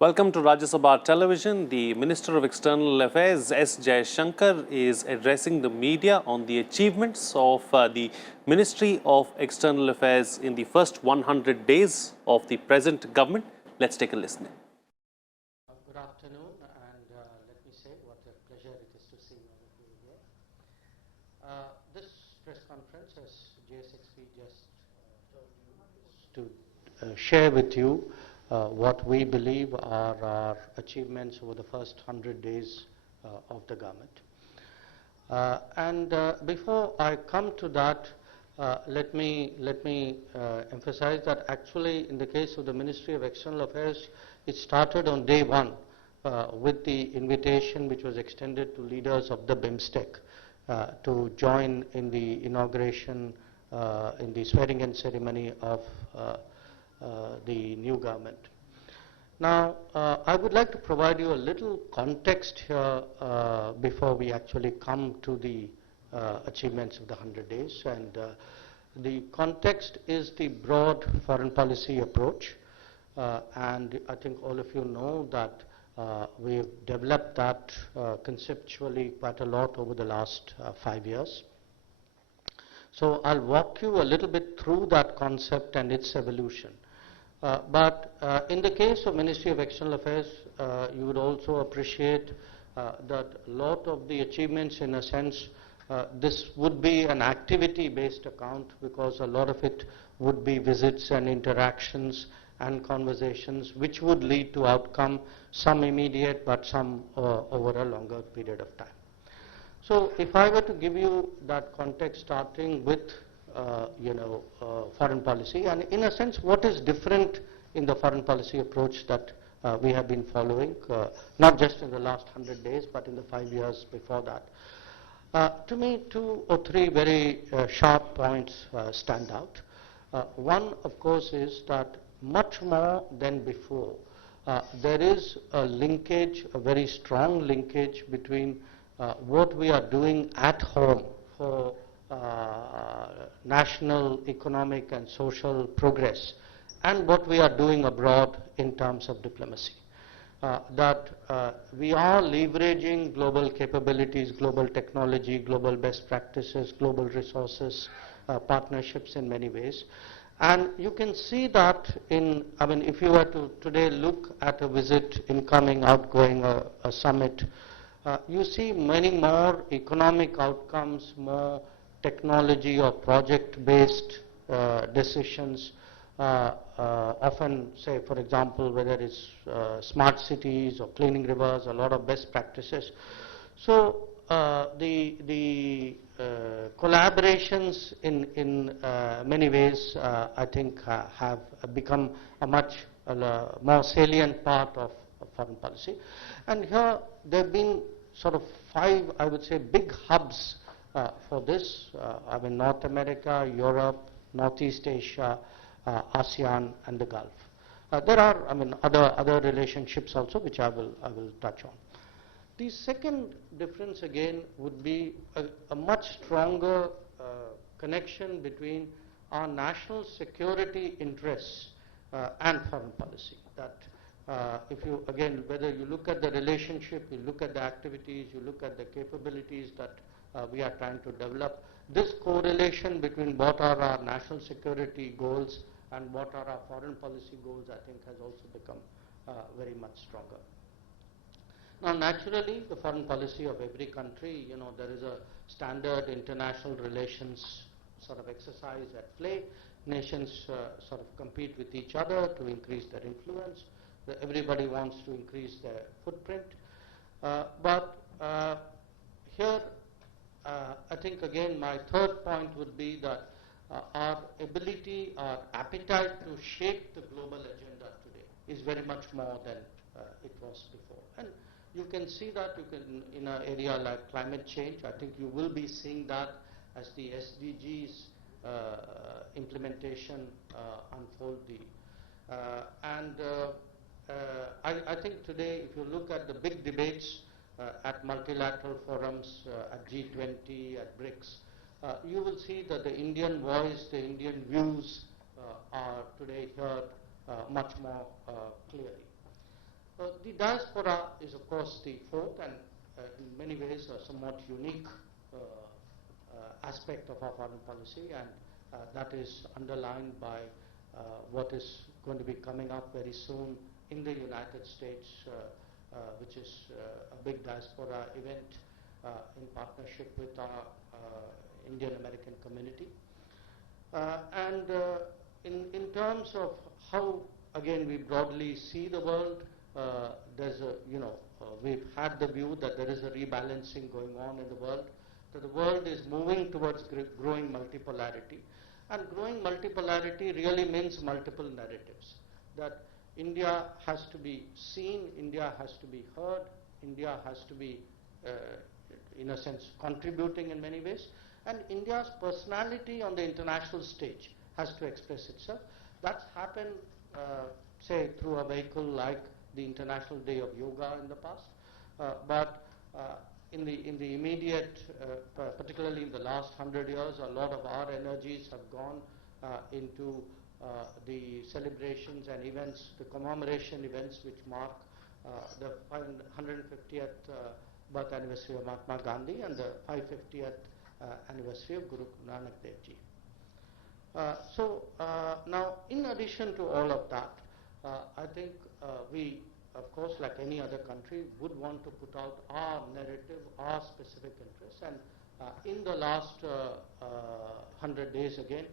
Welcome to Rajya Sabha Television. The Minister of External Affairs S Jaishankar is addressing the media on the achievements of the Ministry of External Affairs in the first 100 days of the present government. Let's take a listen. Good afternoon, and let me say what a pleasure it is to see all of you here. This press conference, as JSXP just told you, is to share with you what we believe are our achievements over the first 100 days of the government. Before I come to that, let me emphasize that actually in the case of the Ministry of External Affairs, it started on day one with the invitation which was extended to leaders of the BIMSTEC to join in the inauguration, in the swearing-in ceremony of the new government. Now, I would like to provide you a little context here before we actually come to the achievements of the 100 days. And the context is the broad foreign policy approach. And I think all of you know that we've developed that conceptually quite a lot over the last 5 years. So I'll walk you a little bit through that concept and its evolution. But in the case of Ministry of External Affairs, you would also appreciate that a lot of the achievements, in a sense, this would be an activity-based account because a lot of it would be visits and interactions and conversations which would lead to outcome, some immediate but some over a longer period of time. So if I were to give you that context starting with foreign policy, and in a sense what is different in the foreign policy approach that we have been following, not just in the last 100 days but in the 5 years before that. To me, 2 or 3 very sharp points stand out. One, of course, is that much more than before, there is a linkage, a very strong linkage between what we are doing at home for national, economic and social progress and what we are doing abroad in terms of diplomacy. That we are leveraging global capabilities, global technology, global best practices, global resources, partnerships in many ways. And you can see that if you were to today look at a visit, incoming, outgoing, a summit, you see many more economic outcomes, more technology or project-based decisions, often, say, for example, whether it's smart cities or cleaning rivers, a lot of best practices. So the collaborations in many ways, I think, have become a much more salient part of foreign policy. And here there have been sort of 5, I would say, big hubs for this. North America, Europe, Northeast Asia, ASEAN and the Gulf. There are other relationships also which I will touch on. The second difference again would be a much stronger connection between our national security interests and foreign policy. That if you, again, whether you look at the relationship, you look at the activities, you look at the capabilities that we are trying to develop, this correlation between what are our national security goals and what are our foreign policy goals, I think, has also become very much stronger. Now, naturally, the foreign policy of every country, there is a standard international relations sort of exercise at play. Nations sort of compete with each other to increase their influence. Everybody wants to increase their footprint. But here, I think, again, my third point would be that our ability, our appetite to shape the global agenda today is very much more than it was before. And you can see that in an area like climate change. I think you will be seeing that as the SDGs implementation unfold. I think today, if you look at the big debates at multilateral forums, at G20, at BRICS, you will see that the Indian voice, the Indian views are today heard much more clearly. The diaspora is, of course, the fourth and in many ways a somewhat unique aspect of our foreign policy, and that is underlined by what is going to be coming up very soon in the United States, which is a big diaspora event in partnership with our Indian American community. In terms of how, again, we broadly see the world, there's a, we've had the view that there is a rebalancing going on in the world, that the world is moving towards growing multipolarity. And growing multipolarity really means multiple narratives, that India has to be seen, India has to be heard, India has to be, in a sense, contributing in many ways, and India's personality on the international stage has to express itself. That's happened, say, through a vehicle like the International Day of Yoga in the past, but in the immediate, particularly in the last 100 years, a lot of our energies have gone into the celebrations and events, the commemoration events which mark the 150th birth anniversary of Mahatma Gandhi and the 550th anniversary of Guru Nanak Dev Ji. Now, in addition to all of that, I think we, of course, like any other country, would want to put out our narrative, our specific interests. And in the last 100 days, again,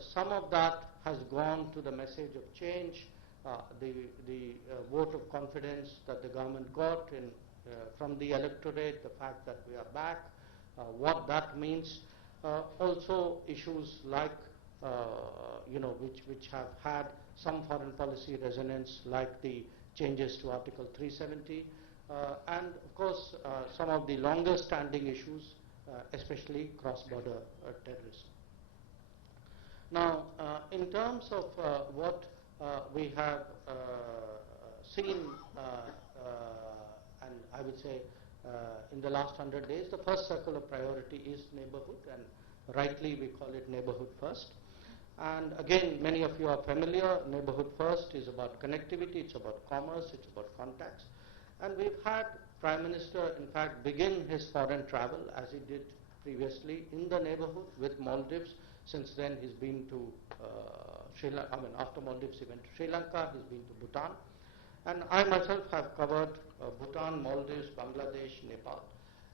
some of that has gone to the message of change, the vote of confidence that the government got from the electorate, the fact that we are back, what that means. Also issues like, which have had some foreign policy resonance, like the changes to Article 370, and of course some of the longer standing issues, especially cross-border terrorism. Now, in terms of what we have seen, and I would say in the last 100 days, the first circle of priority is neighborhood, and rightly we call it neighborhood first. And again, many of you are familiar, neighborhood first is about connectivity, it's about commerce, it's about contacts. And we've had Prime Minister, in fact, begin his foreign travel, as he did previously, in the neighborhood with Maldives. Since then, he's been to Sri Lanka. After Maldives, he went to Sri Lanka, he's been to Bhutan. And I myself have covered Bhutan, Maldives, Bangladesh, Nepal.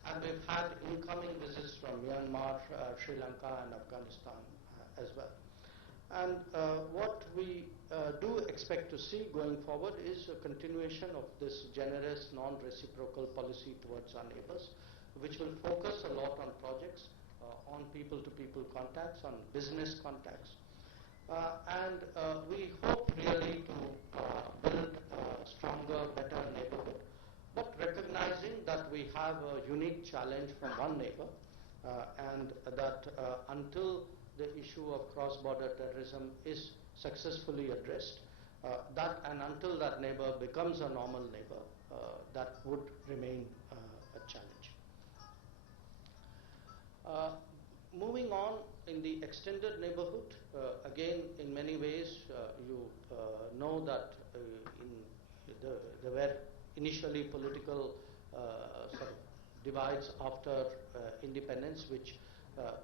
And we've had incoming visits from Myanmar, Sri Lanka, and Afghanistan as well. And what we do expect to see going forward is a continuation of this generous, non-reciprocal policy towards our neighbors, which will focus a lot on projects, on people-to-people contacts, on business contacts. And we hope really to build a stronger, better neighborhood, but recognizing that we have a unique challenge from one neighbor, and that until the issue of cross-border terrorism is successfully addressed, and until that neighbor becomes a normal neighbor, that would remain a challenge. Moving on, in the extended neighborhood, again, in many ways, you know that there were initially political sort of divides after independence, which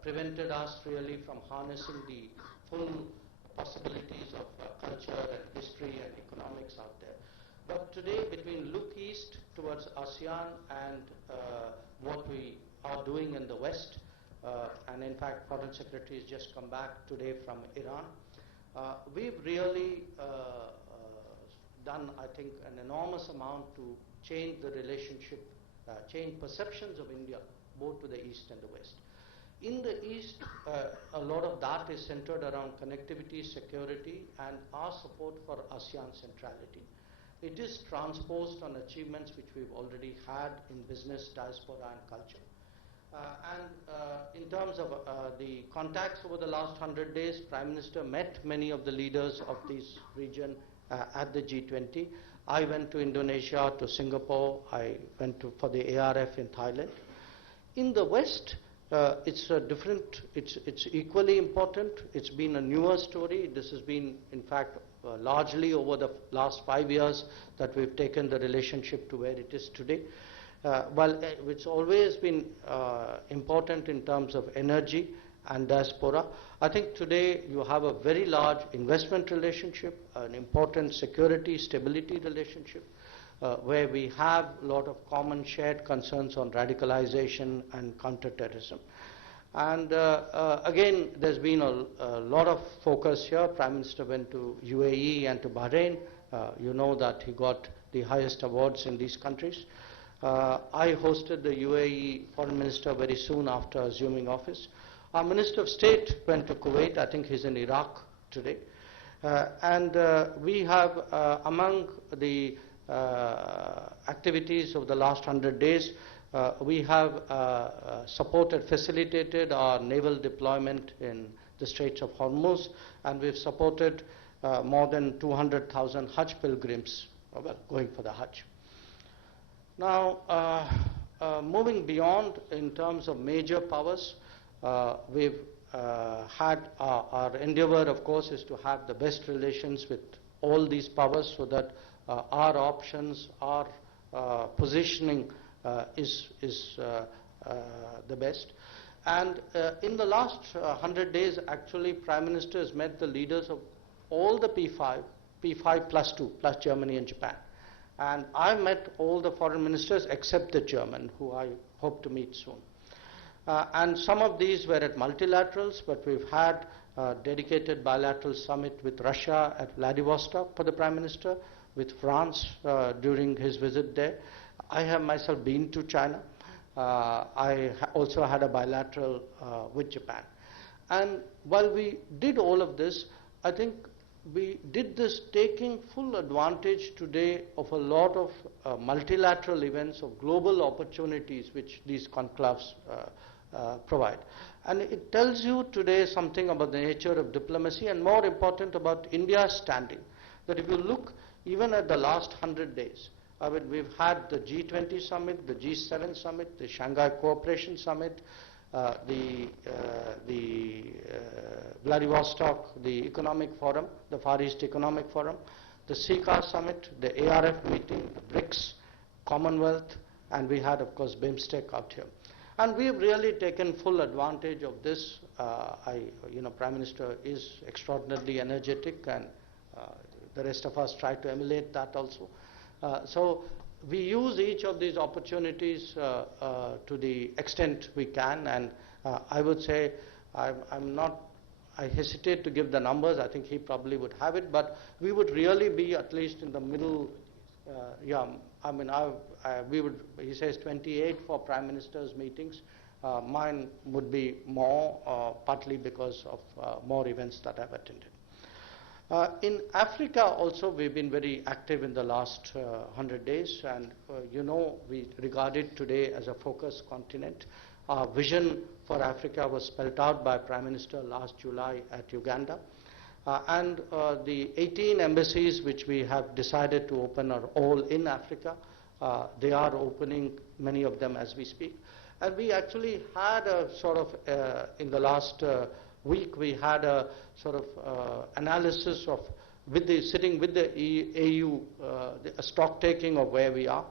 prevented us really from harnessing the full possibilities of culture and history and economics out there. But today, between look east towards ASEAN and what we are doing in the West, and in fact, Foreign Secretary has just come back today from Iran, we've really done, I think, an enormous amount to change the relationship, change perceptions of India, both to the East and the West. In the East, a lot of that is centered around connectivity, security, and our support for ASEAN centrality. It is transposed on achievements which we've already had in business, diaspora, and culture. In terms of the contacts over the last 100 days, Prime Minister met many of the leaders of this region at the G20. I went to Indonesia, to Singapore. I went for the ARF in Thailand. In the West, it's equally important. It's been a newer story. This has been, in fact, largely over the last 5 years that we've taken the relationship to where it is today. It's always been important in terms of energy and diaspora. I think today you have a very large investment relationship, an important security, stability relationship, where we have a lot of common shared concerns on radicalization and counterterrorism. And again, there's been a lot of focus here. Prime Minister went to UAE and to Bahrain. You know that he got the highest awards in these countries. I hosted the UAE Foreign Minister very soon after assuming office. Our Minister of State went to Kuwait. I think he's in Iraq today. We have, among the activities of the last 100 days, we have facilitated our naval deployment in the Straits of Hormuz, and we've supported more than 200,000 Hajj pilgrims going for the Hajj. Now, moving beyond in terms of major powers, we've had our endeavor, of course, is to have the best relations with all these powers so that our options, our positioning is the best. And in the last 100 days, actually, Prime Minister has met the leaders of all the P5 plus 2, plus Germany and Japan. And I met all the foreign ministers except the German, who I hope to meet soon. And some of these were at multilaterals, but we've had a dedicated bilateral summit with Russia at Vladivostok for the Prime Minister, with France during his visit there. I have myself been to China. I also had a bilateral with Japan. And while we did all of this, I think we did this taking full advantage today of a lot of multilateral events, of global opportunities which these conclaves provide. And it tells you today something about the nature of diplomacy, and more important, about India's standing. That if you look even at the last 100 days, I mean, we've had the G20 summit, the G7 summit, the Shanghai Cooperation Summit, the Vladivostok, the Economic Forum, the Far East Economic Forum, the CICA Summit, the ARF meeting, the BRICS, Commonwealth, and we had, of course, BIMSTEC out here. And we've really taken full advantage of this. Prime Minister is extraordinarily energetic, and the rest of us try to emulate that also. So we use each of these opportunities to the extent we can, and I would say I hesitate to give the numbers. I think he probably would have it, but we would really be at least in the middle. He says 28 for Prime Minister's meetings. Mine would be more, partly because of more events that I've attended. In Africa also, we've been very active in the last 100 days, and we regard it today as a focus continent. Our vision for Africa was spelled out by Prime Minister last July at Uganda. And the 18 embassies which we have decided to open are all in Africa. They are opening, many of them as we speak. And we actually had a sort of, in the last week, we had a sort of analysis of, sitting with the AU, a stock taking of where we are.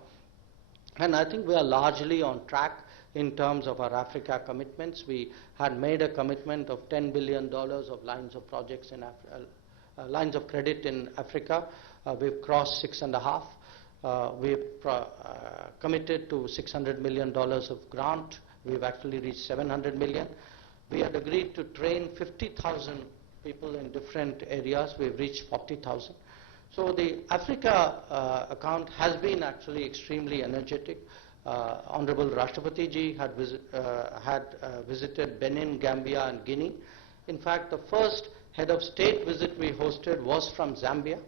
And I think we are largely on track in terms of our Africa commitments. We had made a commitment of $10 billion of lines of projects in lines of credit in Africa. We've crossed 6.5. We've committed to $600 million of grant. We've actually reached 700 million. We had agreed to train 50,000 people in different areas. We've reached 40,000. So the Africa account has been actually extremely energetic. Honorable Rashtrapati Ji had visited Benin, Gambia, and Guinea. In fact, the first head of state visit we hosted was from Zambia,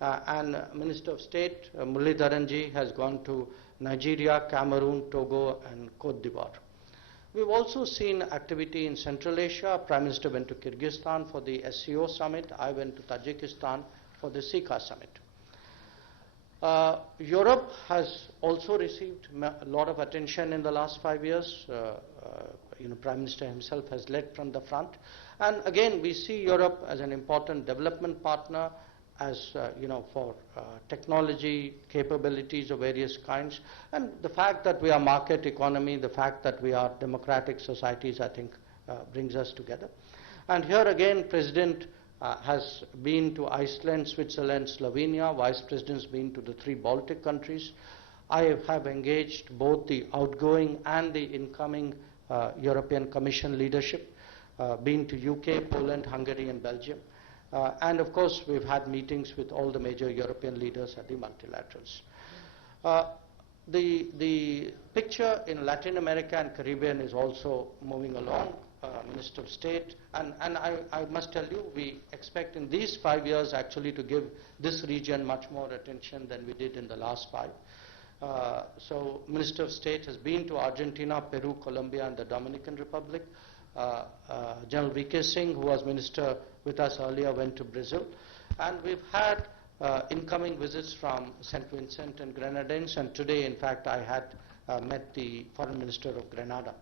and Minister of State Muralidharan Ji has gone to Nigeria, Cameroon, Togo, and Cote d'Ivoire. We've also seen activity in Central Asia. Prime Minister went to Kyrgyzstan for the SCO summit. I went to Tajikistan for the CICA summit. Europe has also received a lot of attention in the last 5 years. Prime Minister himself has led from the front. And again, we see Europe as an important development partner as for technology capabilities of various kinds, and the fact that we are market economy, the fact that we are democratic societies, I think brings us together. And here again, President has been to Iceland, Switzerland, Slovenia. Vice President's been to the 3 Baltic countries. I have engaged both the outgoing and the incoming European Commission leadership, been to UK, Poland, Hungary, and Belgium. And of course, we've had meetings with all the major European leaders at the multilaterals. The picture in Latin America and Caribbean is also moving along. Minister of State, and I must tell you, we expect in these 5 years actually to give this region much more attention than we did in the last 5. So Minister of State has been to Argentina, Peru, Colombia, and the Dominican Republic. General V.K. Singh, who was minister with us earlier, went to Brazil. And we've had incoming visits from St. Vincent and Grenadines, and today, in fact, I had met the Foreign Minister of Grenada.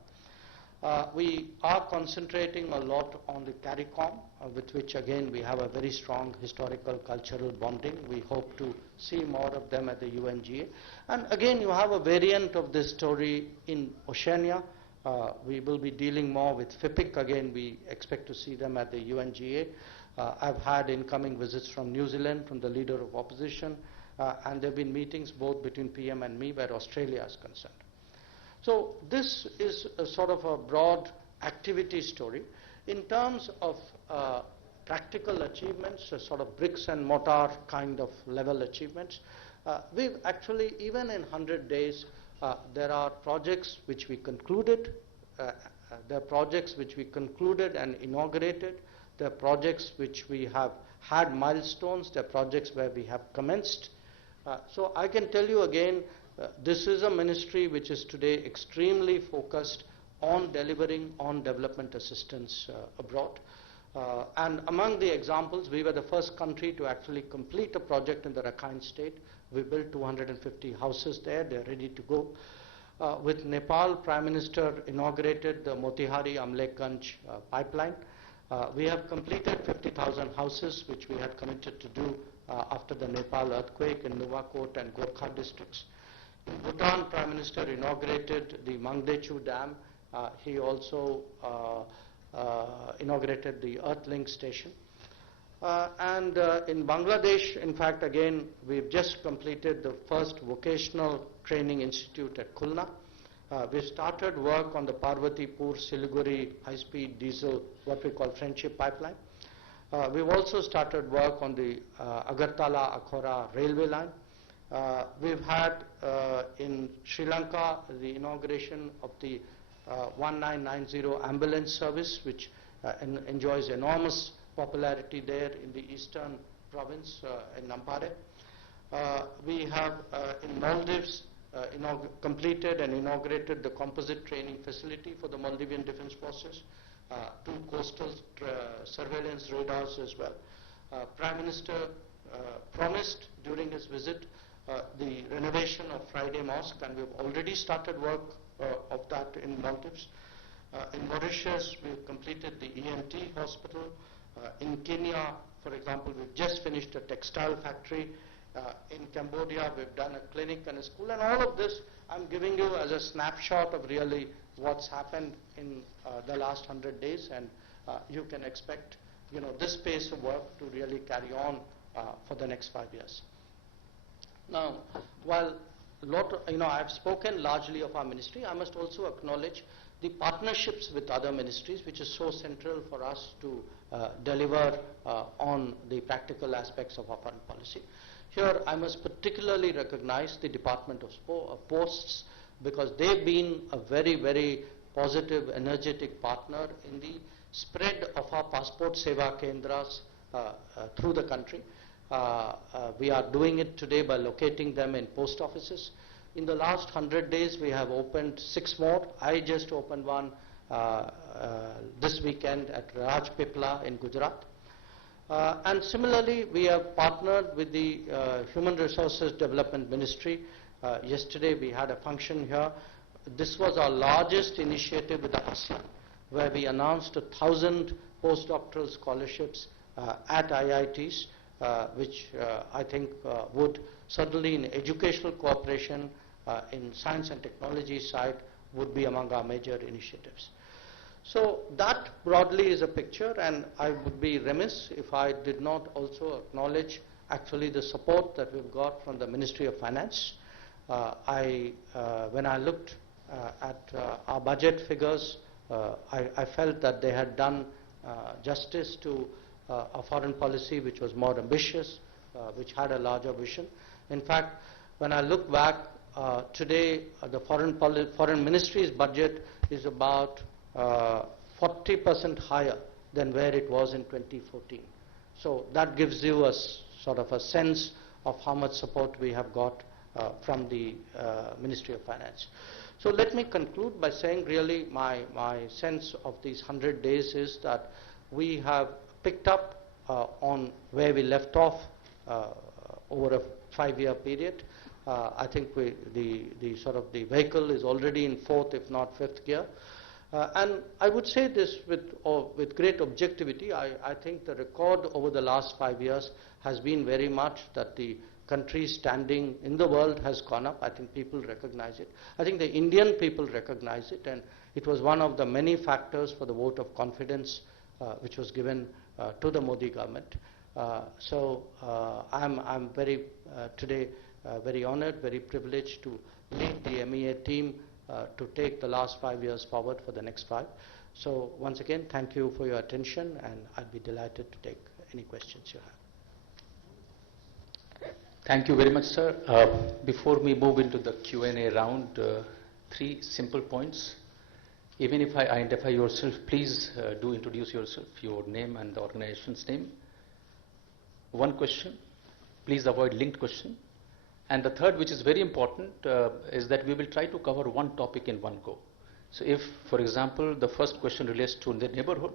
We are concentrating a lot on the CARICOM, with which again we have a very strong historical cultural bonding. We hope to see more of them at the UNGA. And again, you have a variant of this story in Oceania. We will be dealing more with FIPIC. Again, we expect to see them at the UNGA. I've had incoming visits from New Zealand, from the leader of opposition, and there have been meetings both between PM and me where Australia is concerned. So this is a sort of a broad activity story. In terms of practical achievements, a sort of bricks and mortar kind of level achievements, we've actually, even in 100 days, there are projects which we concluded, there are projects which we concluded and inaugurated, there are projects which we have had milestones, there are projects where we have commenced. So I can tell you again, this is a ministry which is today extremely focused on delivering on development assistance abroad. And among the examples, we were the first country to actually complete a project in the Rakhine state. We built 250 houses there. They're ready to go. With Nepal, Prime Minister inaugurated the Motihari Amlekhganj pipeline. We have completed 50,000 houses, which we had committed to do after the Nepal earthquake in Nuwakot and Gorkha districts. In Bhutan, Prime Minister inaugurated the Mangdechu Dam. He also inaugurated the Earthlink station. And in Bangladesh, in fact, again, we've just completed the first vocational training institute at Khulna. We've started work on the Parvatipur-Siliguri high-speed diesel, what we call Friendship Pipeline. We've also started work on the Agartala-Akhora railway line. We've had in Sri Lanka the inauguration of the 1990 ambulance service, which enjoys enormous popularity there in the eastern province in Nampare. We have in Maldives completed and inaugurated the composite training facility for the Maldivian Defense Forces, 2 coastal surveillance radars as well. Prime Minister promised during his visit the renovation of Friday Mosque, and we've already started work of that in Maldives. In Mauritius, we've completed the ENT hospital. In Kenya, for example, we've just finished a textile factory. In Cambodia, we've done a clinic and a school. And all of this, I'm giving you as a snapshot of really what's happened in the last 100 days. And you can expect, this pace of work to really carry on for the next 5 years. Now, while I've spoken largely of our ministry, I must also acknowledge the partnerships with other ministries, which is so central for us to deliver on the practical aspects of our foreign policy. Here, I must particularly recognize the Department of Posts, because they've been a very, very positive, energetic partner in the spread of our passport seva kendras through the country. We are doing it today by locating them in post offices. In the last 100 days, we have opened 6 more. I just opened one this weekend at Rajpipla in Gujarat. And similarly, we have partnered with the Human Resources Development Ministry. Yesterday, we had a function here. This was our largest initiative with the ASEAN, where we announced 1,000 postdoctoral scholarships at IITs. which I think would certainly in educational cooperation, in science and technology side, would be among our major initiatives. So that broadly is a picture, and I would be remiss if I did not also acknowledge actually the support that we've got from the Ministry of Finance. When I looked at our budget figures, I felt that they had done justice to a foreign policy which was more ambitious, which had a larger vision. In fact, when I look back today, the foreign ministry's budget is about 40% higher than where it was in 2014. So that gives you a sort of a sense of how much support we have got from the Ministry of Finance. So let me conclude by saying really my sense of these 100 days is that we have picked up on where we left off over a 5-year period. I think the sort of the vehicle is already in 4th, if not 5th gear. And I would say this with great objectivity. I think the record over the last 5 years has been very much that the country's standing in the world has gone up. I think people recognize it. I think the Indian people recognize it, and it was one of the many factors for the vote of confidence which was given to the Modi government. So I'm very today very honored, very privileged to lead the MEA team to take the last 5 years forward for the next 5. So once again, thank you for your attention, and I'd be delighted to take any questions you have. Thank you very much, sir. Before we move into the Q&A round, 3 simple points. Even if I identify yourself, please do introduce yourself, your name and the organization's name. 1 question. Please avoid linked question. And the third, which is very important, is that we will try to cover one topic in one go. So if, for example, the first question relates to the neighborhood,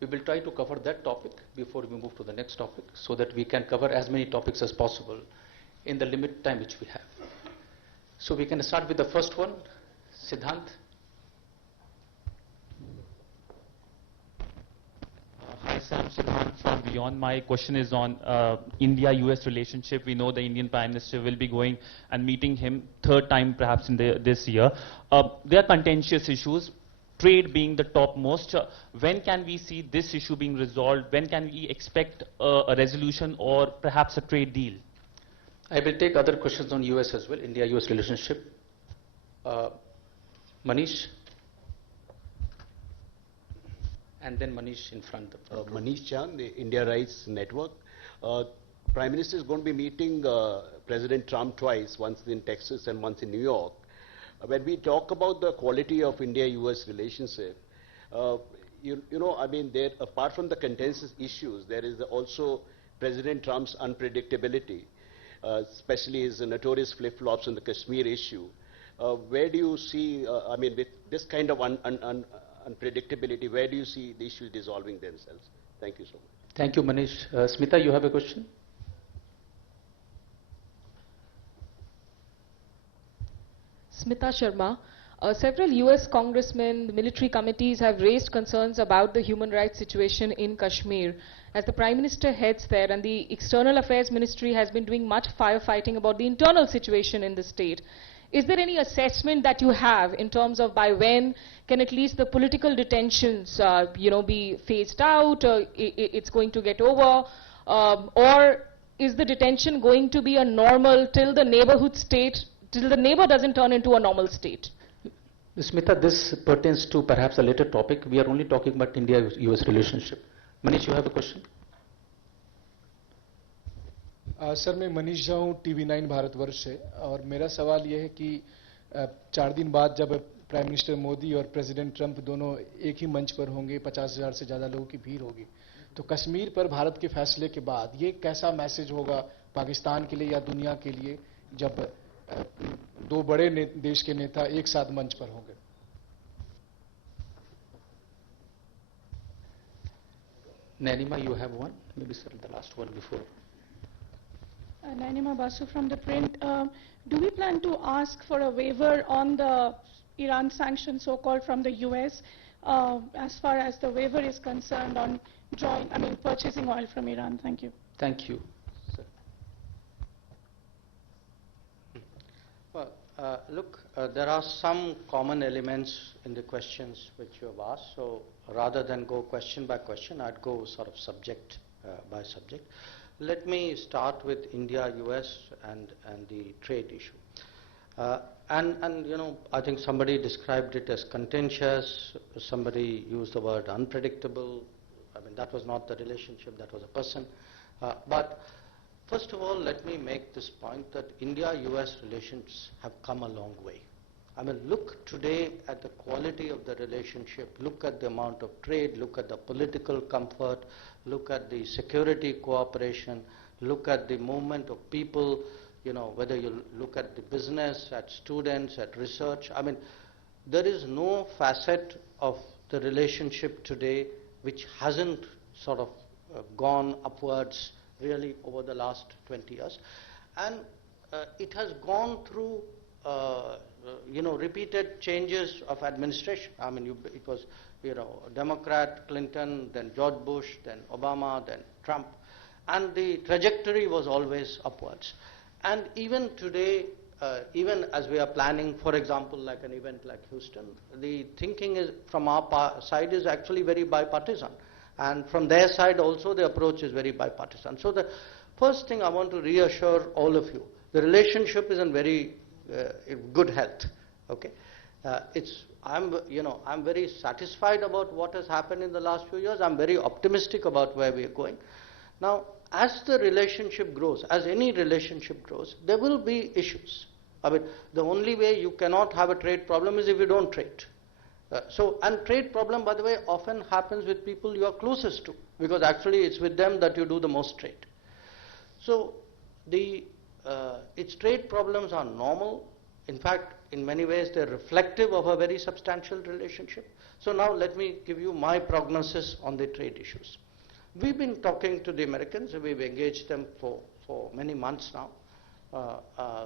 we will try to cover that topic before we move to the next topic, so that we can cover as many topics as possible in the limited time which we have. So we can start with the first one, Siddhant. Hi, Sam Siddhant from Beyond. My question is on India-US relationship. We know the Indian Prime Minister will be going and meeting him 3rd time perhaps in this year. There are contentious issues, trade being the topmost. When can we see this issue being resolved? When can we expect a resolution or perhaps a trade deal? I will take other questions on US as well, India-US relationship. Manish. And then Manish in front of Manish Chan, the India Rights Network. Prime Minister is going to be meeting President Trump twice, once in Texas and once in New York. When we talk about the quality of India-US relationship, you know, I mean, there, apart from the contentious issues, there is also President Trump's unpredictability, especially his notorious flip-flops on the Kashmir issue. Where do you see, I mean, with this kind of unpredictability, where do you see the issues dissolving themselves? Thank you so much. Thank you, Manish. Smita, you have a question? Smita Sharma. Several US congressmen, military committees have raised concerns about the human rights situation in Kashmir. As the Prime Minister heads there, and the External Affairs Ministry has been doing much firefighting about the internal situation in the state, is there any assessment that you have in terms of by when can at least the political detentions be phased out, it's going to get over, or is the detention going to be a normal till the neighborhood state, till the neighbor doesn't turn into a normal state? Smita, this pertains to perhaps a later topic. We are only talking about India-US relationship. Manish, you have a question? Sir मैं मनीष झा हूँ TV9 Bharatvarsh से, और मेरा सवाल ये है कि 4 दिन बाद जब प्राइम मिनिस्टर मोदी और प्रेसिडेंट ट्रंप दोनों एक ही मंच पर होंगे, 50,000 से ज़्यादा लोगों की भीड़ होगी, तो कश्मीर पर भारत के फैसले के बाद ये कैसा मैसेज होगा पाकिस्तान के लिए या दुनिया के लिए, जब 2 बड़े देश के नेता एक साथ मंच पर होंगे? Nanima, you have one? Maybe sir, the last one before. Nanima Basu from The Print. Do we plan to ask for a waiver on the Iran sanctions, so-called, from the US, as far as the waiver is concerned on purchasing oil from Iran? Thank you. Thank you. Look, there are some common elements in the questions which you have asked. So rather than go question by question, I'd go sort of subject by subject. Let me start with India-US and the trade issue. And you know, I think somebody described it as contentious. Somebody used the word unpredictable. I mean, that was not the relationship. That was a person. But first of all, let me make this point that India-US relations have come a long way. I mean, look today at the quality of the relationship, look at the amount of trade, look at the political comfort, look at the security cooperation, look at the movement of people, you know, whether you look at the business, at students, at research. I mean, there is no facet of the relationship today which hasn't sort of gone upwards really over the last 20 years. And it has gone through you know, repeated changes of administration. I mean, it was, you know, Democrat, Clinton, then George Bush, then Obama, then Trump. And the trajectory was always upwards. And even today, even as we are planning, for example, like an event like Houston, the thinking is from our side is actually very bipartisan. And from their side also, the approach is very bipartisan. So the first thing I want to reassure all of you, the relationship is in very good health. Okay, I'm very satisfied about what has happened in the last few years. I'm very optimistic about where we are going. Now, as the relationship grows, as any relationship grows, there will be issues. I mean, the only way you cannot have a trade problem is if you don't trade. And trade problem, by the way, often happens with people you are closest to, because actually it's with them that you do the most trade. So its trade problems are normal. In fact, in many ways, they're reflective of a very substantial relationship. So now let me give you my prognosis on the trade issues. We've been talking to the Americans. We've engaged them for many months now.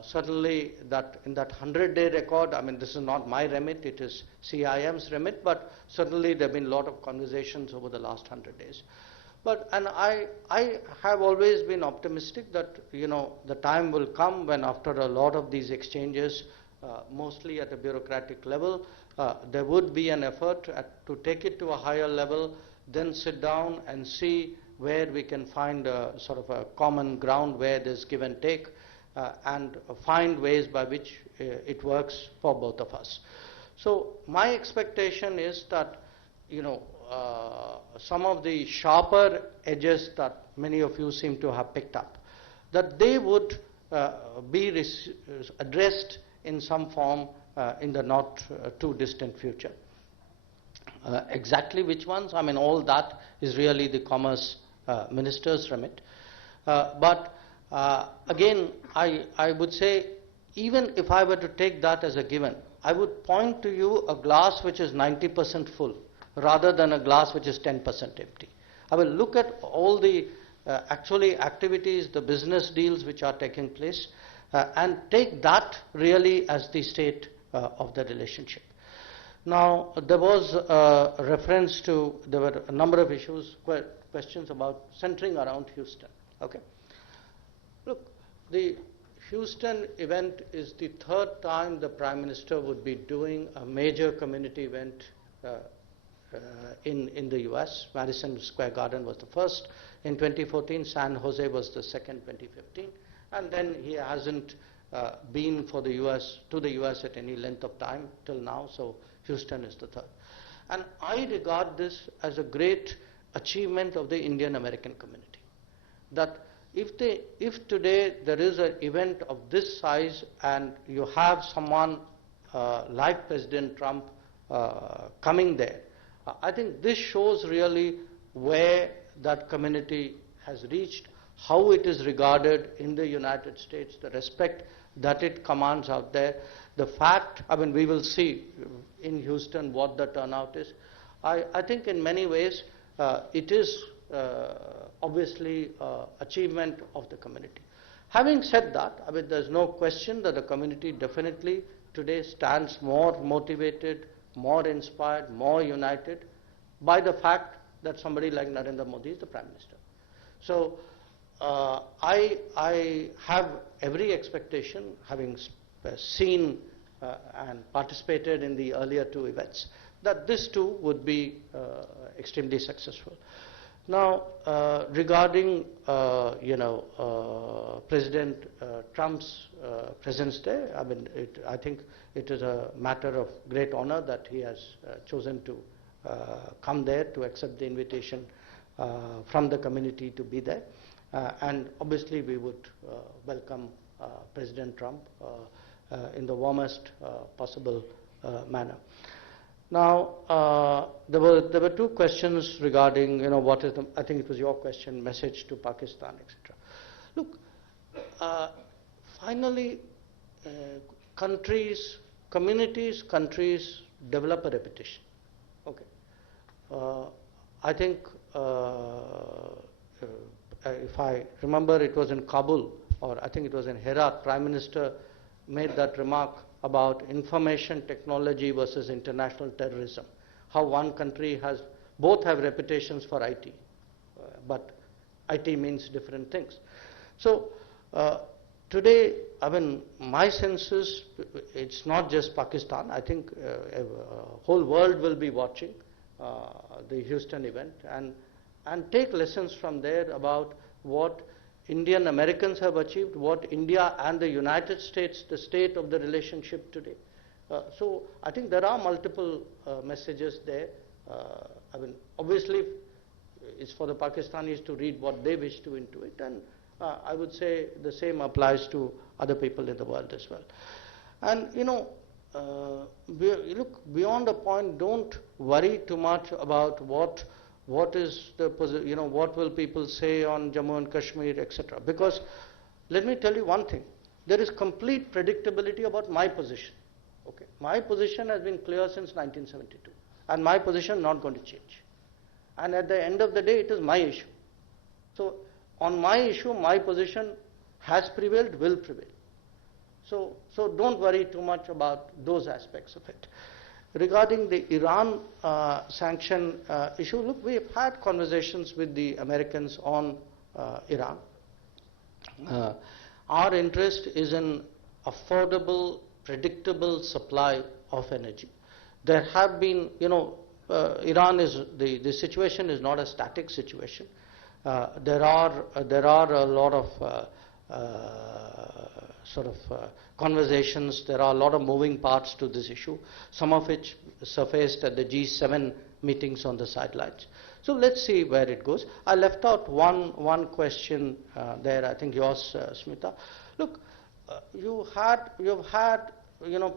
Certainly that in that 100-day record, I mean, this is not my remit, it is CIM's remit, but certainly there have been a lot of conversations over the last 100 days. And I have always been optimistic that, you know, the time will come when after a lot of these exchanges, mostly at a bureaucratic level, there would be an effort to take it to a higher level, then sit down and see where we can find a sort of a common ground where there's give and take, and find ways by which it works for both of us. So my expectation is that, you know, some of the sharper edges that many of you seem to have picked up, that they would be addressed in some form in the not too distant future. Exactly which ones? I mean, all that is really the Commerce Minister's remit. But again, I would say, even if I were to take that as a given, I would point to you a glass which is 90% full, rather than a glass which is 10% empty. I will look at all the actually activities, the business deals which are taking place, and take that really as the state of the relationship. Now, there was a reference to, there were a number of issues, questions about centering around Houston. Okay. Look, the Houston event is the third time the Prime Minister would be doing a major community event in the US. Madison Square Garden was the first in 2014, San Jose was the second 2015, and then he hasn't been to the US at any length of time till now, so Houston is the third. And I regard this as a great achievement of the Indian American community, that if today there is an event of this size and you have someone like President Trump coming there, I think this shows really where that community has reached, how it is regarded in the United States, the respect that it commands out there. The fact, I mean, we will see in Houston what the turnout is. I think in many ways it is obviously achievement of the community. Having said that, I mean, there's no question that the community definitely today stands more motivated, more inspired, more united by the fact that somebody like Narendra Modi is the Prime Minister. So I have every expectation, having seen and participated in the earlier two events, that this too would be extremely successful. Now, regarding President Trump's presence there, I mean, I think it is a matter of great honor that he has chosen to come there to accept the invitation from the community to be there. And obviously, we would welcome President Trump in the warmest possible manner. Now, there were two questions regarding, what is the, I think it was your question, message to Pakistan, etc. Look, finally, countries develop a reputation. Okay. I think, if I remember, it was in Kabul, or I think it was in Herat, Prime Minister made that remark about information technology versus international terrorism, how one country both have reputations for IT, but IT means different things. So today, I mean, my sense is it's not just Pakistan. I think whole world will be watching the Houston event and take lessons from there about what Indian Americans have achieved, what India and the United States, the state of the relationship today. So I think there are multiple messages there. I mean, obviously, it's for the Pakistanis to read what they wish to into it, and I would say the same applies to other people in the world as well. And look, beyond a point, don't worry too much about what is the what will people say on Jammu and Kashmir, etc. Because let me tell you one thing: there is complete predictability about my position. Okay, my position has been clear since 1972, and my position not going to change. And at the end of the day, it is my issue. So on my issue, my position has prevailed, will prevail. So don't worry too much about those aspects of it. Regarding the Iran sanction issue, look, we have had conversations with the Americans on Iran. Our interest is in affordable, predictable supply of energy. There have been, Iran is, the situation is not a static situation. There are a lot of conversations. There are a lot of moving parts to this issue, some of which surfaced at the G7 meetings on the sidelines. So let's see where it goes. I left out one question there, I think yours, Smita. Look, you've had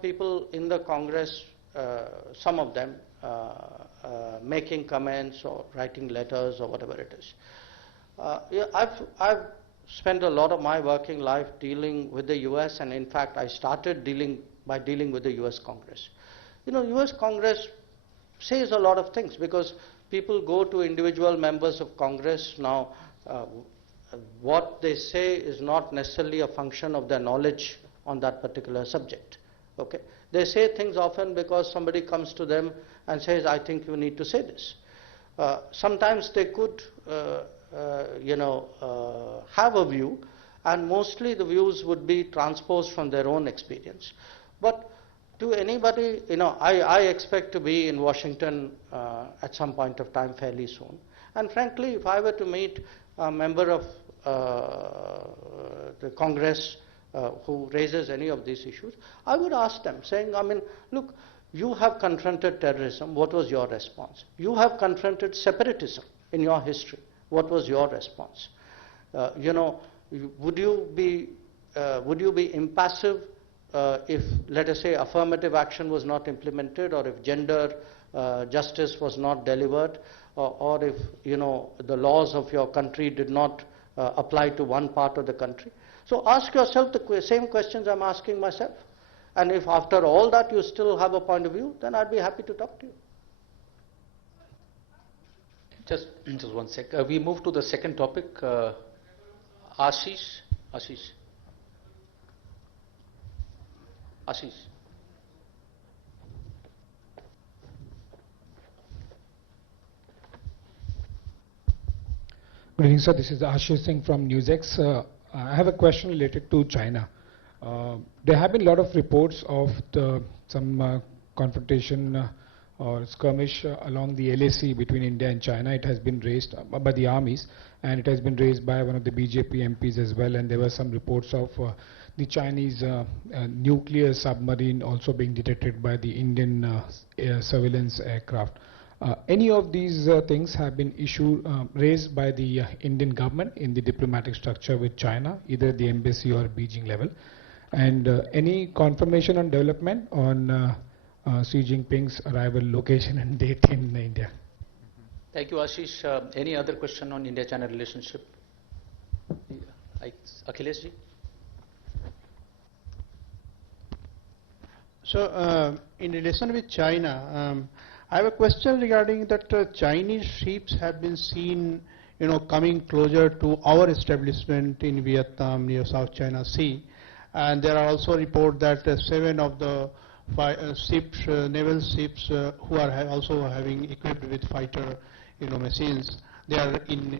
people in the Congress, some of them making comments or writing letters or whatever it is. I've spent a lot of my working life dealing with the US, and in fact I started by dealing with the US Congress. US Congress says a lot of things because people go to individual members of Congress. Now what they say is not necessarily a function of their knowledge on that particular subject. Okay, they say things often because somebody comes to them and says, I think you need to say this. Sometimes they could have a view, and mostly the views would be transposed from their own experience. But to anybody, I expect to be in Washington at some point of time fairly soon. And frankly, if I were to meet a member of the Congress who raises any of these issues, I would ask them, saying, look, you have confronted terrorism. What was your response? You have confronted separatism in your history. What was your response? Would you be impassive if, let us say, affirmative action was not implemented, or if gender justice was not delivered, or if the laws of your country did not apply to one part of the country? So ask yourself the same questions I'm asking myself. And if after all that you still have a point of view, then I'd be happy to talk to you. Just one sec. We move to the second topic. Ashish. Good evening, sir. This is Ashish Singh from NewsX. I have a question related to China. There have been a lot of reports of some confrontation or skirmish along the LAC between India and China. It has been raised by the armies, and it has been raised by one of the BJP MPs as well, and there were some reports of the Chinese nuclear submarine also being detected by the Indian surveillance aircraft. Any of these things have been raised by the Indian government in the diplomatic structure with China, either the embassy or Beijing level, and any confirmation on development on Xi Jinping's arrival location and date in India? Thank you, Ashish. Any other question on India-China relationship? Akhilesh ji? So, in relation with China, I have a question regarding that Chinese ships have been seen, coming closer to our establishment in Vietnam near South China Sea, and there are also reports that 7 of the ships, naval ships, who are also having equipped with fighter, machines, they are in the,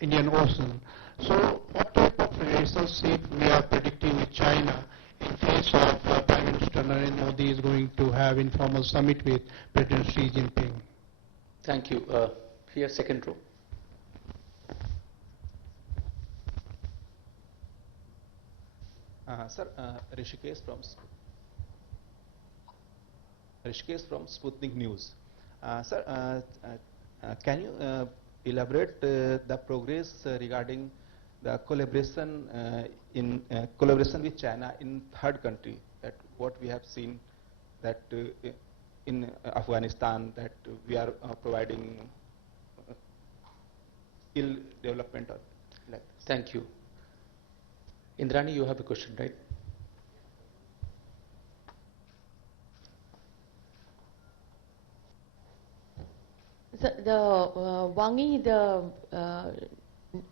Indian Ocean. So, what type of relationship we are predicting with China in case of Prime Minister Narendra Modi is going to have informal summit with President Xi Jinping? Thank you. Here, second row. Sir, Rishikesh from Sputnik News. Sir, can you elaborate the progress regarding the collaboration collaboration with China in third country? That what we have seen that in Afghanistan that we are providing skill development or like this. Thank you. Indrani, you have a question, right? So Wang Yi,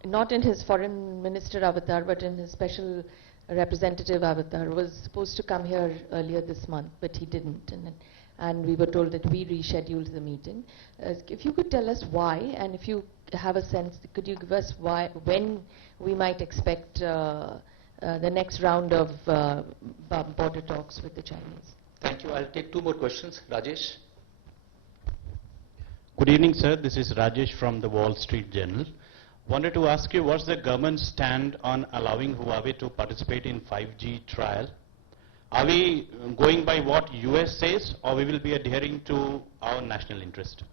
not in his foreign minister avatar, but in his special representative avatar, was supposed to come here earlier this month, but he didn't. And we were told that we rescheduled the meeting. If you could tell us why, and if you have a sense, could you give us when we might expect the next round of border talks with the Chinese? Thank you. I'll take 2 more questions. Rajesh? Good evening, sir. This is Rajesh from the Wall Street Journal. Wanted to ask you, what's the government's stand on allowing Huawei to participate in 5G trial? Are we going by what US says, or we will be adhering to our national interest?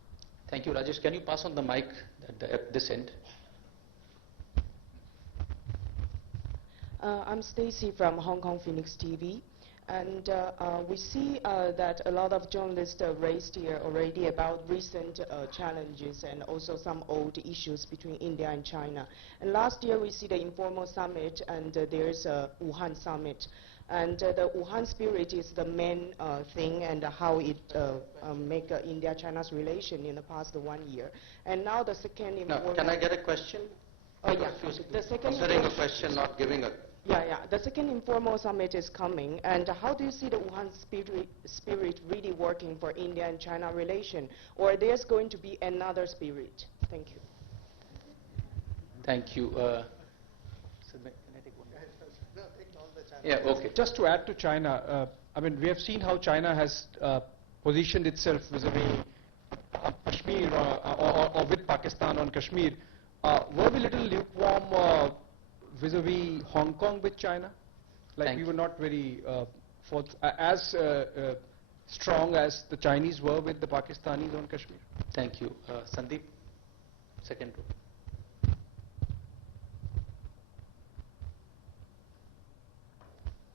Thank you, Rajesh. Can you pass on the mic at this end? I'm Stacy from Hong Kong Phoenix TV. And we see that a lot of journalists raised here already about recent challenges and also some old issues between India and China. And last year we see the informal summit, and there's a Wuhan summit. And the Wuhan spirit is the main thing, and how it make India-China's relation in the past 1 year. And now the second informal... Can I get a question? Oh, yeah. The second Considering a question, not giving a... Yeah. The second informal summit is coming, and how do you see the Wuhan spirit really working for India and China relation, or there's going to be another spirit? Thank you. Thank you. Yeah, okay. Just to add to China, I mean, we have seen how China has positioned itself vis-a-vis Kashmir or with Pakistan on Kashmir. Were we a little lukewarm vis-a-vis Hong Kong with China? Like we were not very as strong as the Chinese were with the Pakistanis on Kashmir. Thank you. Sandeep, second row.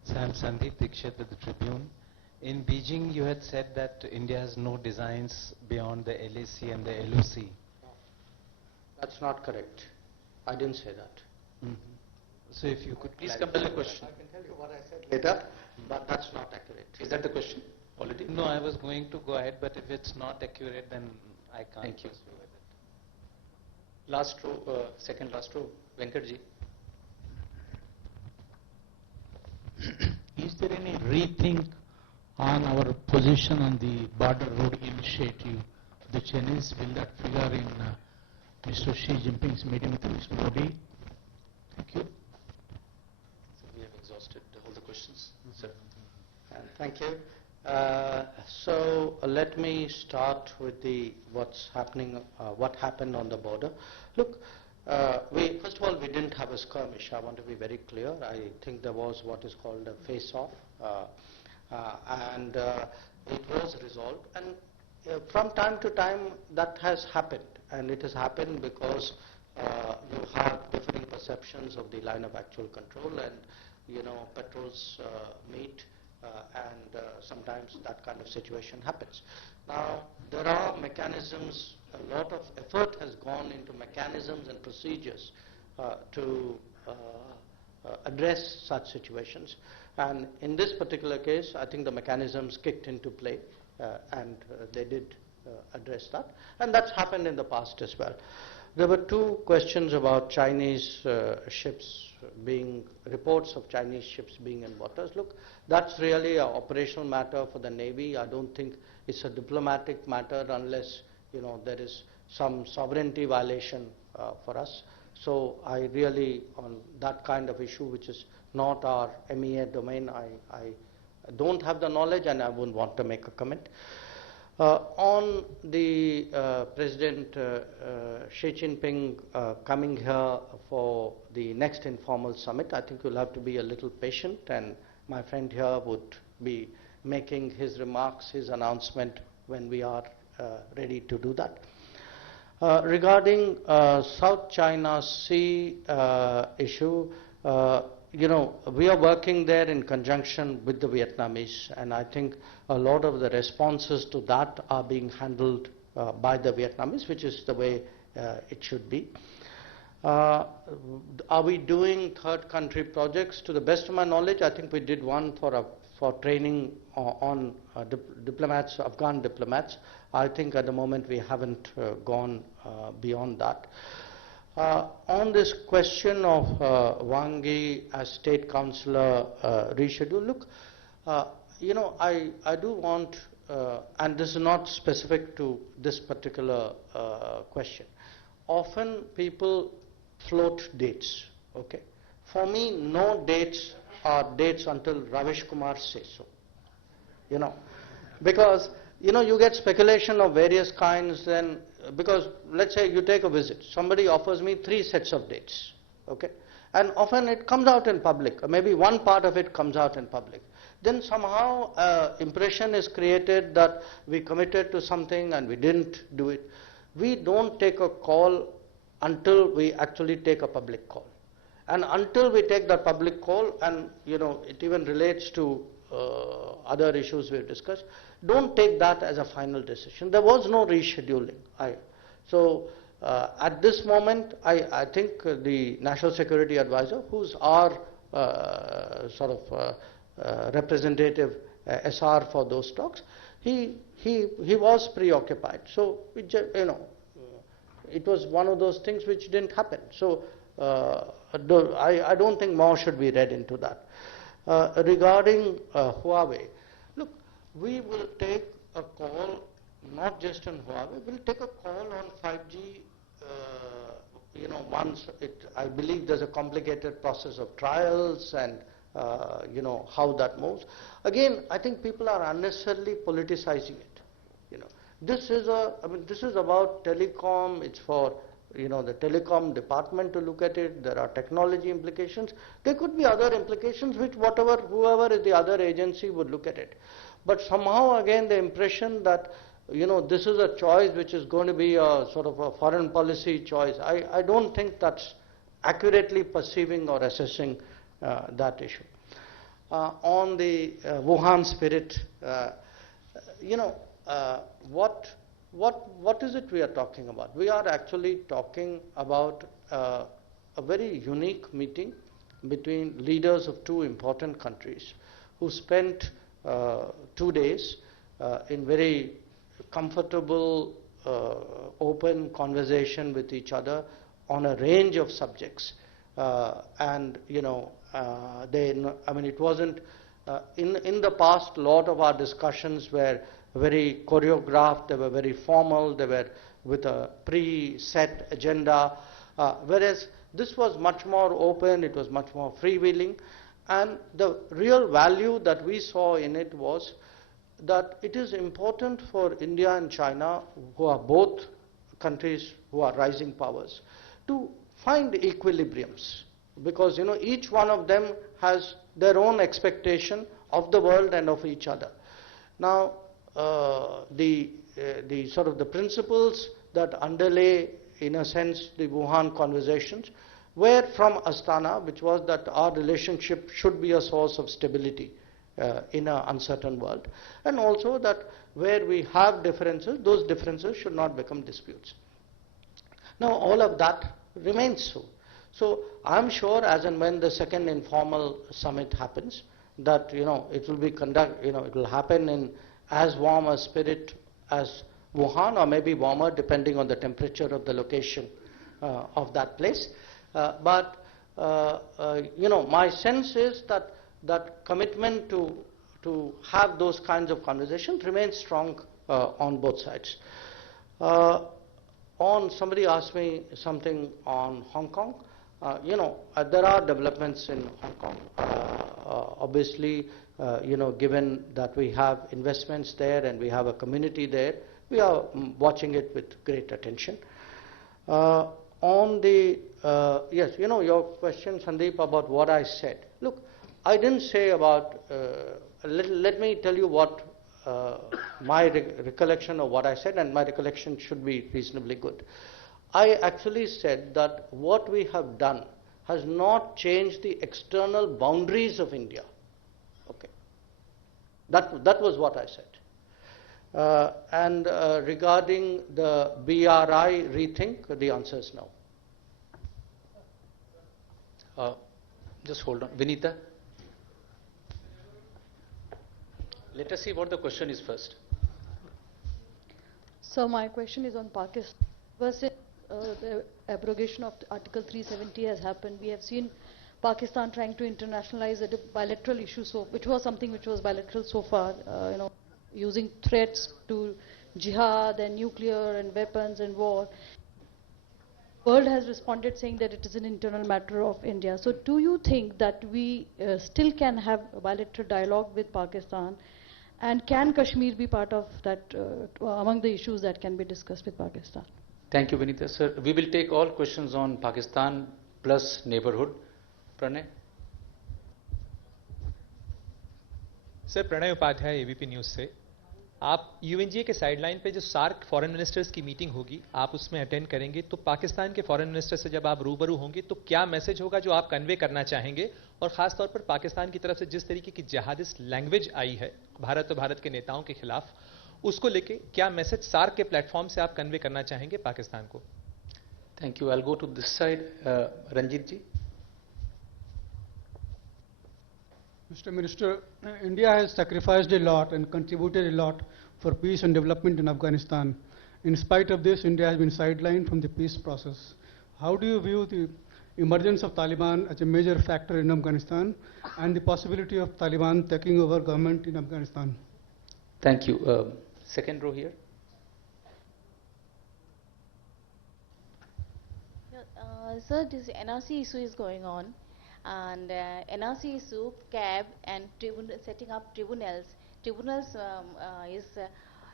Sam Sandeep Dikshit with the Tribune. In Beijing, you had said that India has no designs beyond the LAC and the LOC. That's not correct. I didn't say that. Mm-hmm. So if you could please come to the question. I can tell you what I said later, but that's not accurate. Is that the question already? No, I was going to go ahead, but if it's not accurate, then I can't. Thank you. Last row, second last row, Venkatji. Is there any rethink on our position on the border road initiative? The Chinese, will that figure in Mr. Xi Jinping's meeting with Mr. Modi? Thank you. So we have questions. Sir. Thank you. So let me start with what happened on the border. Look, first of all, we didn't have a skirmish. I want to be very clear. I think there was what is called a face-off, and it was resolved. And from time to time, that has happened, and it has happened because you have differing perceptions of the line of actual control, and patrols meet. And sometimes that kind of situation happens. Now, there are mechanisms, a lot of effort has gone into mechanisms and procedures to address such situations. And in this particular case, I think the mechanisms kicked into play and they did address that. And that's happened in the past as well. There were two questions about Chinese ships reports of Chinese ships being in waters. Look, that's really an operational matter for the Navy. I don't think it's a diplomatic matter unless, there is some sovereignty violation for us. So I really, on that kind of issue, which is not our MEA domain, I don't have the knowledge and I wouldn't want to make a comment. On the President Xi Jinping coming here for the next informal summit, I think you'll have to be a little patient, and my friend here would be making his remarks, his announcement when we are ready to do that. Regarding South China Sea issue, we are working there in conjunction with the Vietnamese, and I think a lot of the responses to that are being handled by the Vietnamese, which is the way it should be. Are we doing third country projects? To the best of my knowledge, I think we did one for training on diplomats, Afghan diplomats. I think at the moment we haven't gone beyond that. On this question of Wang Yi as State Councillor reschedule, look, I do want, and this is not specific to this particular question, often people float dates, okay? For me, no dates are dates until Ravish Kumar says so, because, you get speculation of various kinds, then, because let's say you take a visit, somebody offers me 3 sets of dates, okay? And often it comes out in public, or maybe one part of it comes out in public. Then somehow impression is created that we committed to something and we didn't do it. We don't take a call until we actually take a public call. And until we take that public call, and it even relates to other issues we've discussed, don't take that as a final decision. There was no rescheduling. So at this moment, I think the National Security Advisor, who's our representative SR for those talks, he was preoccupied. So it was one of those things which didn't happen. So I don't think more should be read into that. Regarding Huawei, look, we will take a call, not just on Huawei, we'll take a call on 5G, once I believe there's a complicated process of trials and, how that moves. Again, I think people are unnecessarily politicizing it. This is about telecom, it's for the telecom department to look at it. There are technology implications. There could be other implications which whoever is the other agency would look at it. But somehow again the impression that this is a choice which is going to be a sort of a foreign policy choice. I don't think that's accurately perceiving or assessing that issue. On the Wuhan spirit, what is it we are talking about? We are actually talking about a very unique meeting between leaders of 2 important countries who spent 2 days in very comfortable, open conversation with each other on a range of subjects. It wasn't, in the past, a lot of our discussions were very choreographed, they were very formal, they were with a pre-set agenda, whereas this was much more open, it was much more freewheeling. And the real value that we saw in it was that it is important for India and China, who are both countries who are rising powers, to find equilibriums, because each one of them has their own expectation of the world and of each other. Now, the sort of the principles that underlay, in a sense, the Wuhan conversations were from Astana, which was that our relationship should be a source of stability in an uncertain world, and also that where we have differences, those differences should not become disputes. Now, all of that remains so. So, I'm sure as and when the second informal summit happens, that it will be it will happen in as warm a spirit as Wuhan, or maybe warmer, depending on the temperature of the location of that place. But my sense is that commitment to have those kinds of conversations remains strong on both sides. Somebody asked me something on Hong Kong. There are developments in Hong Kong. Obviously, given that we have investments there and we have a community there, we are watching it with great attention. On the yes, your question, Sandeep, about what I said. Look, I didn't say about. Let me tell you what my recollection of what I said, and my recollection should be reasonably good. I actually said that what we have done has not changed the external boundaries of India. Okay, that was what I said. And regarding the BRI rethink, the answer is no. Just hold on. Vinita? Let us see what the question is first. So my question is on Pakistan. First, the abrogation of Article 370 has happened. We have seen Pakistan trying to internationalize a bilateral issue, which was something which was bilateral so far, using threats to jihad and nuclear and weapons and war. The world has responded saying that it is an internal matter of India. So do you think that we still can have a bilateral dialogue with Pakistan, and can Kashmir be part of that, among the issues that can be discussed with Pakistan? Thank you, Vinita. Sir, we will take all questions on Pakistan plus neighborhood. Pranay? Sir Pranay Upadhyay ABP news से आप UNGA के sideline पे जो SAARC foreign ministers की meeting होगी आप उसमें attend करेंगे तो पाकिस्तान के फॉरेन मिनिस्टर से जब आप रूबरू होंगे तो क्या मैसेज होगा जो आप कन्वे करना चाहेंगे और खास तौर पर पाकिस्तान की तरफ से जिस तरीके की जिहादिस्ट लैंग्वेज आई है भारत और भारत के नेताओं के खिलाफ उसको लेके क्या मैसेज सार्क के प्लेटफॉर्म से आप कन्वे करना चाहेंगे पाकिस्तान को? Thank you. I will go to this side. Ranjit ji. Mr. Minister, India has sacrificed a lot and contributed a lot for peace and development in Afghanistan. In spite of this, India has been sidelined from the peace process. How do you view the emergence of Taliban as a major factor in Afghanistan and the possibility of Taliban taking over government in Afghanistan? Thank you. Second row here. Sir, this NRC issue is going on. And NRC issue, CAB and setting up tribunals. Tribunals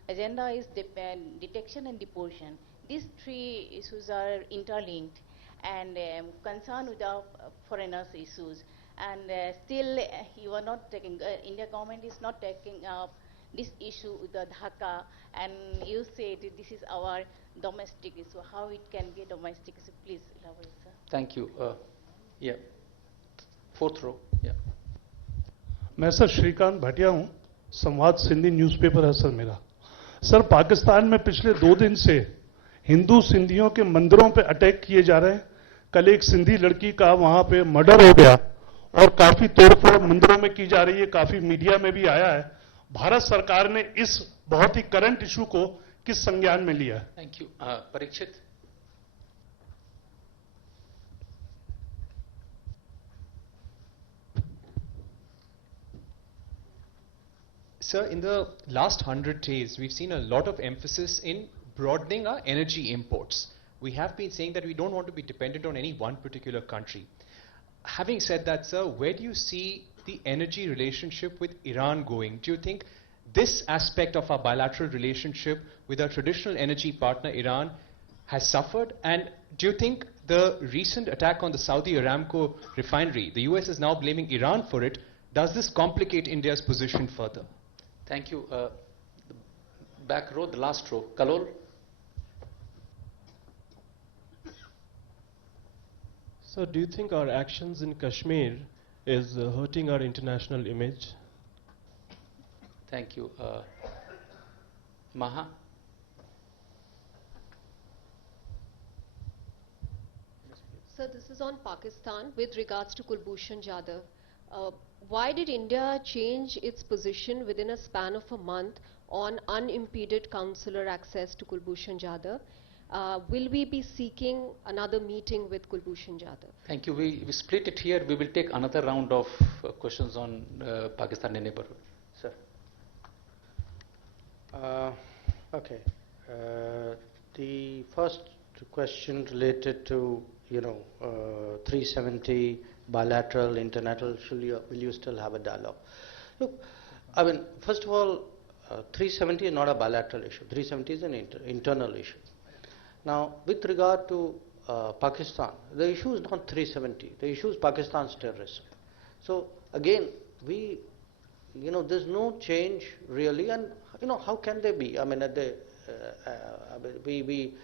agenda is detection and deportation. These three issues are interlinked and concerned with the foreigners issues. And still you are not taking, India government is not taking up this issue with the Dhaka, and you said this is our domestic issue. How it can be domestic issue? Please elaborate, sir. Thank you. Yeah. Fourth row. Yeah. मैं sir Shrikant Bhatia हूं. संवाद Sindhi newspaper है sir मेरा. Sir Pakistan में पिछले 2 दिन से हिंदू सिंधियों के मंदिरों पे अटैक किए जा रहे हैं. कल एक सिंधी लड़की का वहां पे मर्डर हो गया और काफी तोड़फोड़ मंदिरों में की जा रही है. काफी मीडिया में भी आया है. भारत सरकार ने इस बहुत ही करंट इशू को किस संज्ञान में लिया है? Thank you. Parikshit. Sir, in the last 100 days, we've seen a lot of emphasis in broadening our energy imports. We have been saying that we don't want to be dependent on any one particular country. Having said that, sir, where do you see the energy relationship with Iran going? Do you think this aspect of our bilateral relationship with our traditional energy partner Iran has suffered? And do you think the recent attack on the Saudi Aramco refinery, the US is now blaming Iran for it, does this complicate India's position further? Thank you. The back row, the last row. Kalol? So do you think our actions in Kashmir is hurting our international image? Thank you. Maha? Sir, this is on Pakistan with regards to Kulbhushan Jadhav. Why did India change its position within a span of a month on unimpeded consular access to Kulbhushan Jadhav? Will we be seeking another meeting with Kulbhushan Jadhav? Thank you. We split it here. We will take another round of questions on Pakistani neighborhood. Sir. Okay. The first question related to 370 bilateral, international. Will you still have a dialogue? Look, I mean, first of all, 370 is not a bilateral issue. 370 is an internal issue. Now, with regard to Pakistan, the issue is not 370. The issue is Pakistan's terrorism. So again, there's no change really, and how can there be? I mean, we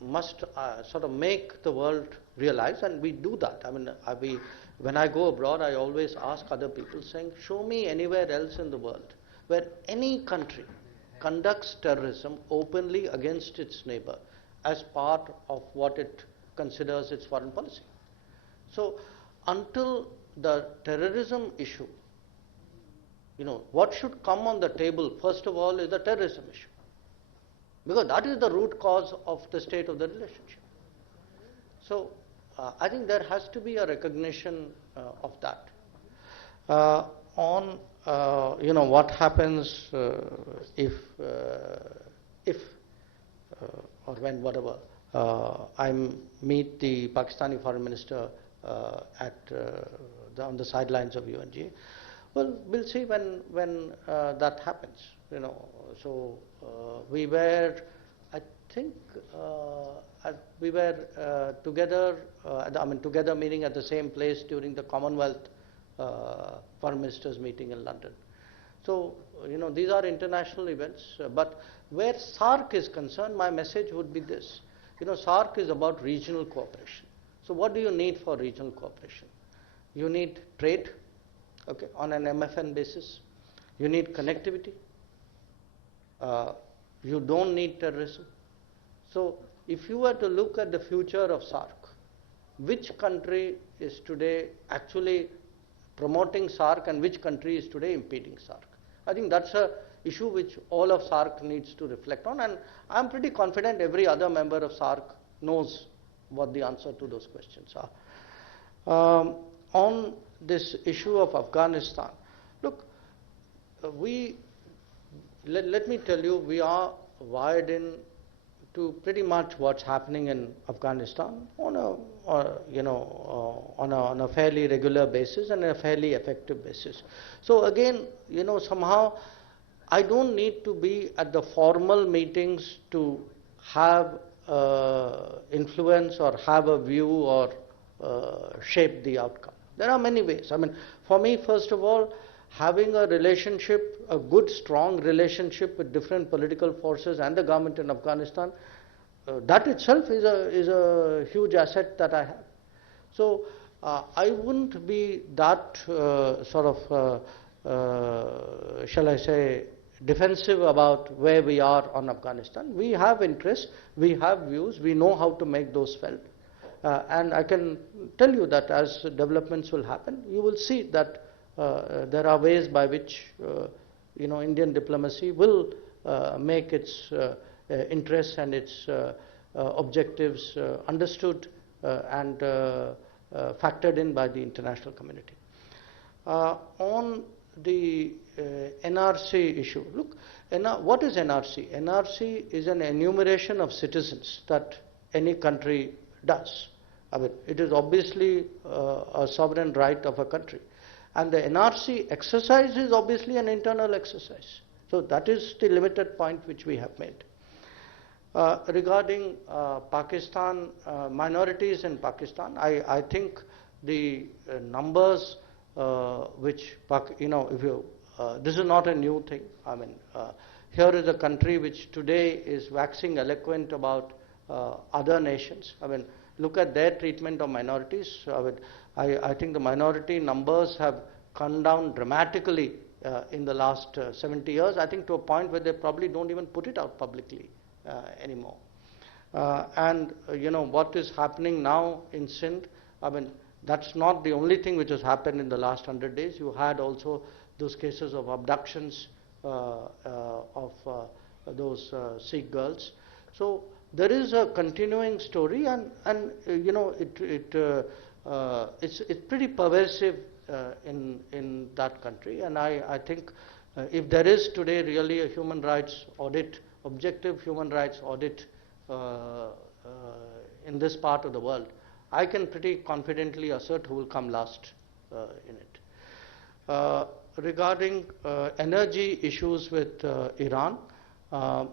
must sort of make the world realize, and we do that. I mean, when I go abroad, I always ask other people, saying, show me anywhere else in the world where any country conducts terrorism openly against its neighbor as part of what it considers its foreign policy. So until the terrorism issue, what should come on the table first of all is the terrorism issue, because that is the root cause of the state of the relationship. So I think there has to be a recognition of that. On what happens if or when, whatever, I meet the Pakistani foreign minister on the sidelines of UNGA. Well, we'll see when that happens. So we were, I think, we were together. Together meaning at the same place during the Commonwealth Foreign Ministers meeting in London. So, these are international events, but where SAARC is concerned, my message would be this. SAARC is about regional cooperation. So what do you need for regional cooperation? You need trade, okay, on an MFN basis. You need connectivity. You don't need terrorism. So if you were to look at the future of SAARC, which country is today actually promoting SAARC and which country is today impeding SAARC? I think that's an issue which all of SAARC needs to reflect on, and I'm pretty confident every other member of SAARC knows what the answer to those questions are. On this issue of Afghanistan, look, let me tell you, we are wired in to pretty much what's happening in Afghanistan on a fairly regular basis and a fairly effective basis. So again, somehow I don't need to be at the formal meetings to have influence or have a view or shape the outcome. There are many ways. I mean, for me, first of all, having a relationship, a good, strong relationship with different political forces and the government in Afghanistan, that itself is a huge asset that I have. So I wouldn't be that shall I say, defensive about where we are on Afghanistan. We have interests, we have views, we know how to make those felt. And I can tell you that as developments will happen, you will see that there are ways by which Indian diplomacy will make its interests and its objectives understood and factored in by the international community. On the NRC issue, look, what is NRC? NRC is an enumeration of citizens that any country does. I mean, it is obviously a sovereign right of a country. And the NRC exercise is obviously an internal exercise. So that is the limited point which we have made. Regarding Pakistan, minorities in Pakistan, I think the numbers which, if you, this is not a new thing. I mean, here is a country which today is waxing eloquent about other nations. I mean, look at their treatment of minorities. I think the minority numbers have come down dramatically in the last 70 years, I think to a point where they probably don't even put it out publicly anymore. What is happening now in Sindh, I mean, that's not the only thing which has happened in the last 100 days. You had also those cases of abductions of those Sikh girls. So there is a continuing story, and it's pretty pervasive in that country. And I think if there is today really a human rights audit, objective human rights audit in this part of the world, I can pretty confidently assert who will come last in it. Regarding energy issues with Iran, our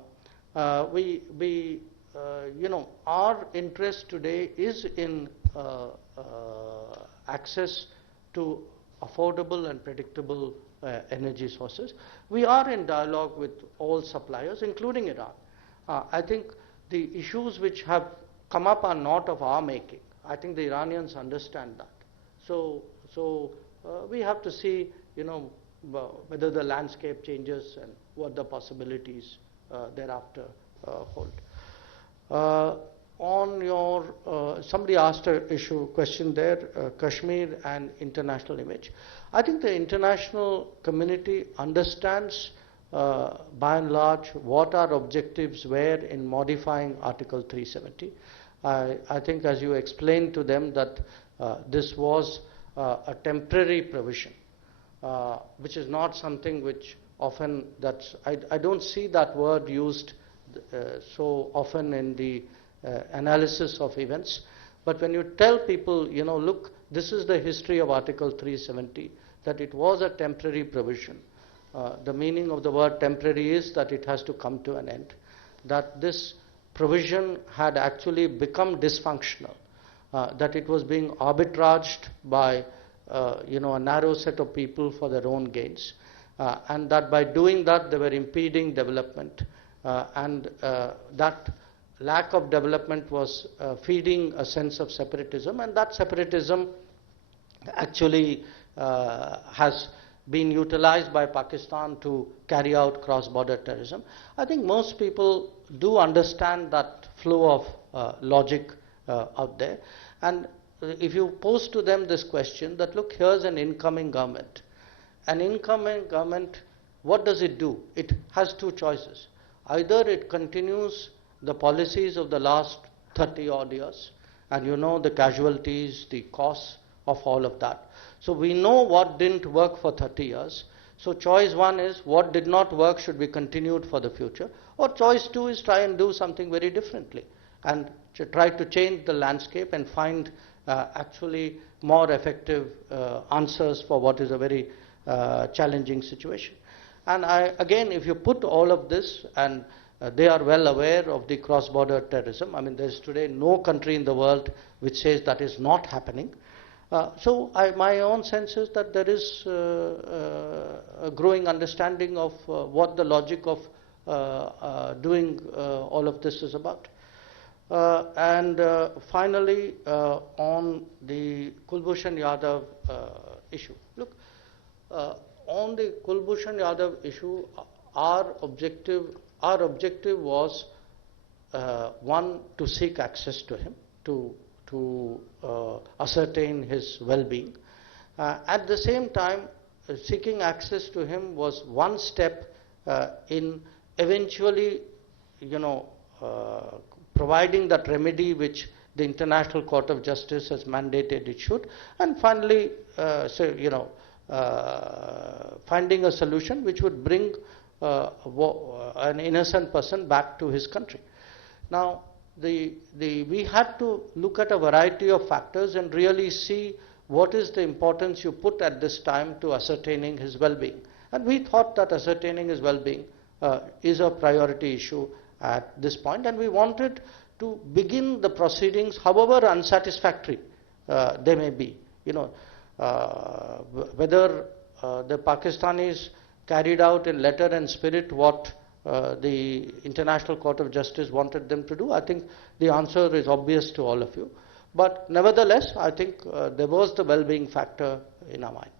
interest today is in access to affordable and predictable energy sources. We are in dialogue with all suppliers, including Iran. I think the issues which have come up are not of our making. I think the Iranians understand that. So we have to see, whether the landscape changes and what the possibilities thereafter hold. On your, somebody asked a question there, Kashmir and international image. I think the international community understands by and large what our objectives were in modifying Article 370. I think as you explained to them that this was a temporary provision, which is not something which often, I don't see that word used so often in the analysis of events. But when you tell people, look, this is the history of Article 370, that it was a temporary provision. The meaning of the word temporary is that it has to come to an end. That this provision had actually become dysfunctional, that it was being arbitraged by a narrow set of people for their own gains, and that by doing that they were impeding development, and that lack of development was feeding a sense of separatism, and that separatism actually has been utilized by Pakistan to carry out cross-border terrorism. I think most people do understand that flow of logic out there. And if you pose to them this question that, look, here's an incoming government. An incoming government, what does it do? It has two choices. Either it continues the policies of the last 30 odd years, and you know the casualties, the costs of all of that. So we know what didn't work for 30 years. So choice one is what did not work should be continued for the future. Or choice two is try and do something very differently and to try to change the landscape and find actually more effective answers for what is a very challenging situation. And again, if you put all of this, and they are well aware of the cross-border terrorism. I mean, there's today no country in the world which says that is not happening. So my own sense is that there is a growing understanding of what the logic of doing all of this is about. And finally, on the Kulbhushan Yadav issue. Look, on the Kulbhushan Yadav issue, our objective was one, to seek access to him, to ascertain his well-being. At the same time, seeking access to him was one step in eventually, providing that remedy which the International Court of Justice has mandated it should, and finally, finding a solution which would bring an innocent person back to his country. Now, we had to look at a variety of factors and really see what is the importance you put at this time to ascertaining his well-being. And we thought that ascertaining his well-being is a priority issue at this point, and we wanted to begin the proceedings, however unsatisfactory they may be. You know, whether the Pakistanis carried out in letter and spirit what the International Court of Justice wanted them to do, I think the answer is obvious to all of you. But nevertheless, I think there was the well-being factor in our mind.